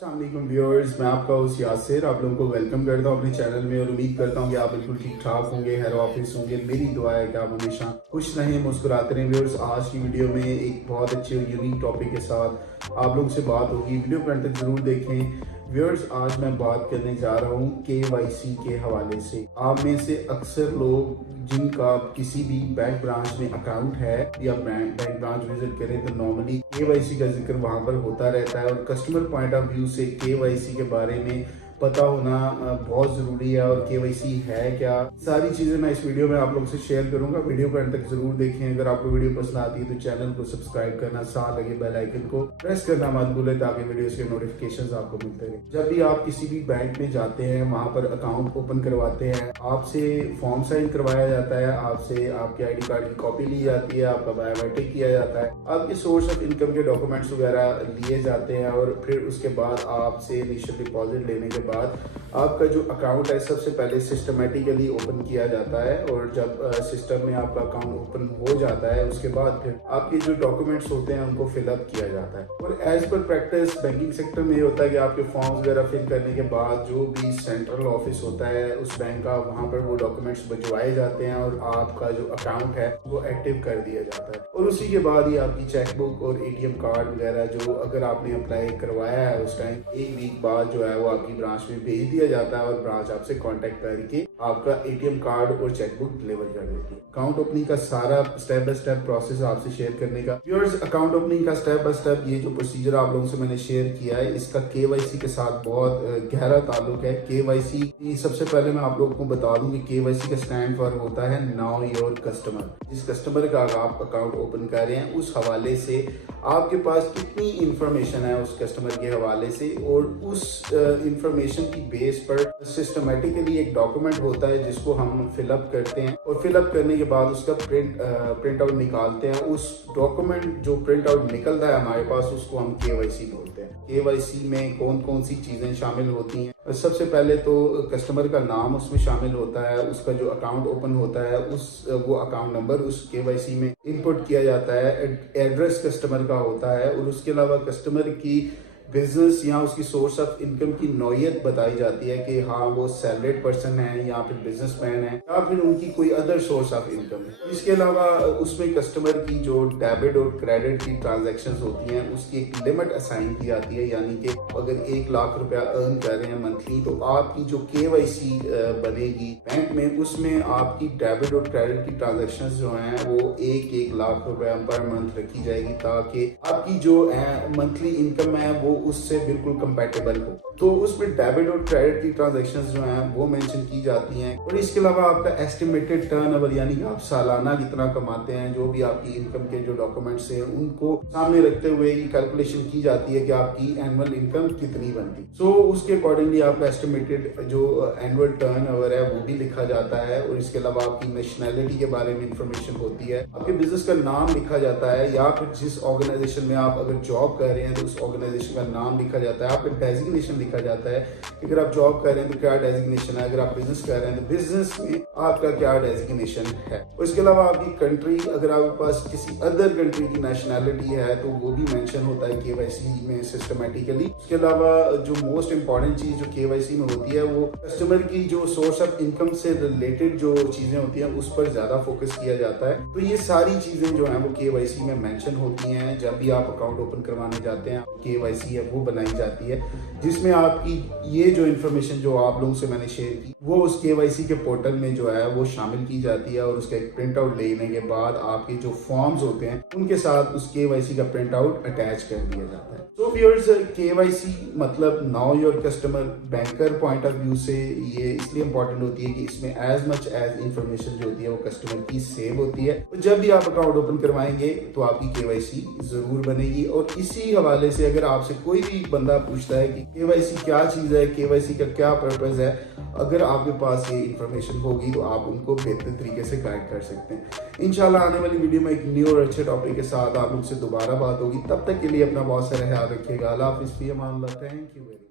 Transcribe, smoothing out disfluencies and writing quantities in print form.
अस्सलाम वालेकुम व्यूअर्स, मैं आपका होस्ट यासिर आप लोगों को वेलकम करता हूँ अपने चैनल में और उम्मीद करता हूँ कि आप बिल्कुल ठीक ठाक होंगे, हेड ऑफिस होंगे। मेरी दुआ है कि आप हमेशा खुश रहें, मुस्कुराते रहें। व्यूअर्स, आज की वीडियो में एक बहुत अच्छे और यूनिक टॉपिक के साथ आप लोगों से बात होगी। वीडियो को अंत तक जरूर देखें। व्यूअर्स, आज मैं बात करने जा रहा हूँ KYC के हवाले से। आप में से अक्सर लोग जिनका किसी भी बैंक ब्रांच में अकाउंट है या बैंक ब्रांच विजिट करें तो नॉर्मली KYC का जिक्र वहां पर होता रहता है और कस्टमर पॉइंट ऑफ व्यू से KYC के बारे में पता होना बहुत ज़रूरी है। और KYC है क्या, सारी चीज़ें मैं इस वीडियो में आप लोगों से शेयर करूंगा। वीडियो को अंत तक जरूर देखें। अगर आपको वीडियो पसंद आती है तो चैनल को सब्सक्राइब करना, साथ लगे बेल आइकन को प्रेस करना मत भूलें ताकि वीडियोस के नोटिफिकेशंस आपको मिलते रहे। जब भी आप किसी भी बैंक में जाते हैं, वहां पर अकाउंट ओपन करवाते हैं, आपसे फॉर्म साइन करवाया जाता है, आपसे आपके ID कार्ड की कॉपी ली जाती है, आपका बायोमेट्रिक किया जाता है, आपके सोर्स ऑफ इनकम के डॉक्यूमेंट्स वगैरह लिए जाते हैं और फिर उसके बाद आपसे इनिशियल डिपॉजिट लेने के बाद आपका जो अकाउंट है सबसे पहले सिस्टमेटिकली ओपन किया जाता है। और जब सिस्टम में आपका अकाउंट ओपन हो जाता है उसके बाद फिर आपके जो डॉक्यूमेंट्स होते हैं उनको फिलअप किया जाता है। और as per practice banking sector में ये होता है कि आपके फॉर्म्स वगैरह फिल करने के बाद जो भी सेंट्रल ऑफिस होता है उस बैंक का, वहाँ पर वो डॉक्यूमेंट्स भिजवाए जाते हैं और आपका जो अकाउंट है वो एक्टिव कर दिया जाता है। और उसी के बाद ही आपकी चेकबुक और ATM कार्ड वगैरह जो अगर आपने अप्लाई करवाया है उस टाइम एक वीक बाद जो है वो आपकी ब्रांच में भेज दिया जाता है और ब्रांच आपसे कांटेक्ट करके आपका ATM कार्ड और चेकबुक डिलीवर कर देती है। अकाउंट ओपनिंग का सारा स्टेप बाय स्टेप प्रोसेस आपसे शेयर करने का। व्यूअर्स, अकाउंट ओपनिंग का स्टेप बाय स्टेप ये जो प्रोसीजर आप लोगों से मैंने शेयर किया है इसका KYC के साथ बहुत गहरा ताल्लुक है। KYC सबसे पहले मैं आप लोगों को बता दूं कि KYC का स्टैंड फॉर होता है नाउ योर कस्टमर। जिस कस्टमर का आप अकाउंट ओपन कर रहे हैं उस हवाले से आपके पास कितनी इंफॉर्मेशन है उस कस्टमर के हवाले से, और उस इंफॉर्मेशन की बेस पर सिस्टमेटिकली एक डॉक्यूमेंट होता है जिसको हम फिलअप करते हैं और फिलअप करने के बाद उसका प्रिंट आउट निकालते हैं। उस डॉक्यूमेंट जो प्रिंट आउट निकलता है हमारे पास उसको हम KYC बोलते हैं। KYC में कौन कौन सी चीजें शामिल होती हैं? सबसे पहले तो कस्टमर का नाम उसमें शामिल होता है, उसका जो अकाउंट ओपन होता है वो अकाउंट नंबर उस KYC में इनपुट किया जाता है, एड्रेस कस्टमर का होता है और उसके अलावा कस्टमर की बिजनेस या उसकी सोर्स ऑफ इनकम की नौयत बताई जाती है कि हाँ वो सैलरीड पर्सन है या फिर बिजनेसमैन है या फिर उनकी कोई अदर सोर्स ऑफ इनकम है। इसके अलावा उसमें कस्टमर की जो डेबिट और क्रेडिट की ट्रांजैक्शंस होती हैं उसकी एक लिमिट असाइन की जाती है, यानी कि अगर 1 लाख रुपया अर्न कर रहे हैं मंथली तो आपकी जो KYC बनेगी बैंक में उसमें आपकी डेबिट और क्रेडिट की ट्रांजेक्शन जो हैं वो 1 लाख रुपया पर मंथ रखी जाएगी ताकि आपकी जो मंथली इनकम है वो उससे बिल्कुल कंपैटिबल हो। तो उसमें डेबिट और क्रेडिट की ट्रांजैक्शंस जो हैं वो मेंशन की जाती हैं। और इसके अलावा आपका एस्टिमेटेड टर्नओवर यानी कि आप सालाना कितना कमाते हैं, जो भी आपकी इनकम के जो डॉक्यूमेंट्स हैं उनको सामने रखते हुए ये कैलकुलेशन की जाती है कि आपकी एनुअल इनकम कितनी बनती। सो उसके अकॉर्डिंगली आपका एस्टिमेटेड जो एनुअल टर्नओवर है वो भी लिखा जाता है। और इसके अलावा आपकी नेशनैलिटी के बारे में इंफॉर्मेशन होती है, आपके बिजनेस का नाम लिखा जाता है या फिर जिस ऑर्गेनाइजेशन में आप अगर जॉब कर रहे हैं तो उस ऑर्गेनाइजेशन का नाम लिखा जाता है, आपका डेजिग्नेशन लिखा जाता है। अगर आप जॉब कर रहे हैं तो क्या डेजिग्नेशन है, अगर आप बिजनेस कर रहे हैं तो बिजनेस में आपका क्या डेजिग्नेशन है। और इसके अलावा आपकी कंट्री, अगर आपके पास किसी अदर कंट्री की नेशनैलिटी है तो वो भी मेंशन होता है KYC में सिस्टमेटिकली। इसके अलावा जो मोस्ट इंपॉर्टेंट चीज जो KYC में होती है वो कस्टमर की जो सोर्स ऑफ इनकम से रिलेटेड जो चीजें होती हैं उस पर ज्यादा फोकस किया जाता है। तो ये सारी चीजें जो है वो KYC में मेंशन होती हैं। जब भी आप अकाउंट ओपन करवाने जाते हैं KYC है वो बनाई जाती है जिसमें आपकी ये जो इन्फॉर्मेशन जो आप लोगों से मैंने शेयर की वो उस KYC के पोर्टल में जो है वो शामिल की जाती है। और उसका एक प्रिंट आउट लेने के बाद आपके जो फॉर्म्स होते हैं उनके साथ उस KYC का प्रिंट आउट अटैच कर दिया जाता है। तो व्यूअर्स, KYC मतलब now your customer banker point of view से ये इसलिए इंपॉर्टेंट होती है कि इसमें एज मच एज इंफॉर्मेशन जो होती है वो कस्टमर की सेव होती है। तो जब भी आप अकाउंट ओपन करवाएंगे तो आपकी KYC जरूर बनेगी। और इसी हवाले से अगर आपसे कोई भी बंदा पूछता है कि KYC क्या चीज है, KYC का क्या पर्पज है, अगर आपके पास ये इंफॉर्मेशन होगी तो आप उनको बेहतर तरीके से गाइड कर सकते हैं। इंशाल्लाह आने वाली वीडियो में एक न्यू और अच्छे टॉपिक के साथ आप लोग से दोबारा बात होगी। तब तक के लिए अपना बहुत सारा ख्याल रखिएगा। अल्लाह हाफिज़, फी अमान अल्लाह। Thank you very much.